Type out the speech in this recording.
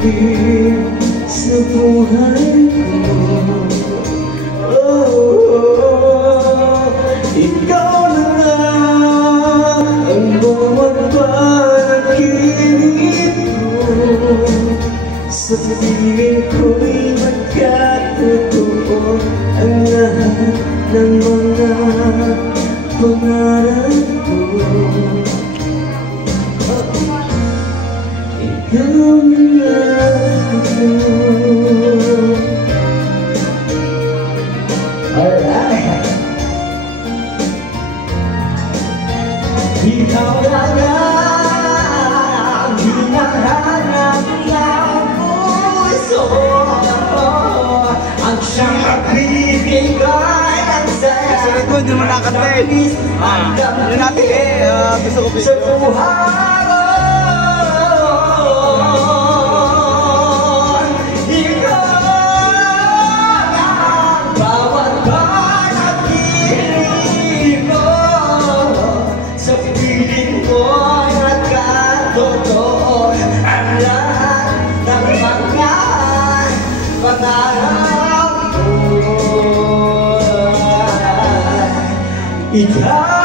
hangin sa buhay ko. Ikaw na nga ang bawat panaginip ko. Sa piling ko'y magkatotoo ang lahat ng mga pangarap ko. Ikaw na nga ako. Alright. Ikaw na nga ang hinahanap ng puso, ang siyang magbibigay ng saya. Sabi ko, hindi naman nakakanta eh. Yun natin eh, gusto ko sa buhay. Ikaw